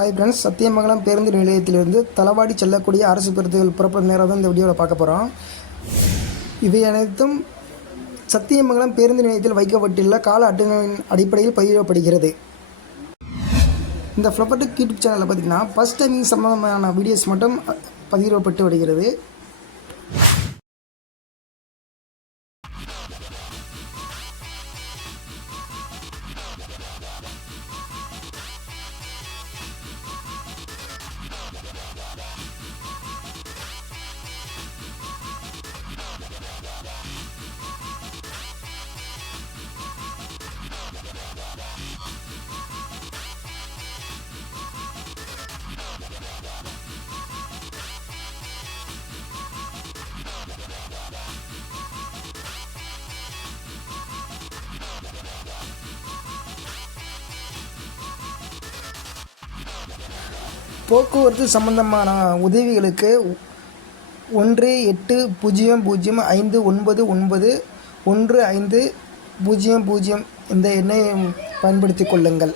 Hi friends, Sathyamangalam பேருந்து நிலையத்திலிருந்து தளவாடி செல்லக்கூடிய அரசு பேருந்துகள் புறப்படும் நேரம் தான் இந்த வீடியோவில் பார்க்க போகிறோம். இவை அனைத்தும் சத்தியமங்கலம் பேருந்து நிலையத்தில் வைக்கப்பட்டுள்ள கால அட்டவணையின் அடிப்படையில் பதிவிடப்படுகிறது. இந்த ஃப்ளப்பர்டெக் யூடியூப் சேனலில் பார்த்திங்கன்னா ஃபஸ்ட் டைமிங் சம்பந்தமான வீடியோஸ் மட்டும் பதிவிடப்பட்டு வருகிறது. போக்குவரத்து சம்பந்தமான உதவிகளுக்கு 180059915000 இந்த எண்ணை பயன்படுத்திக் கொள்ளுங்கள்.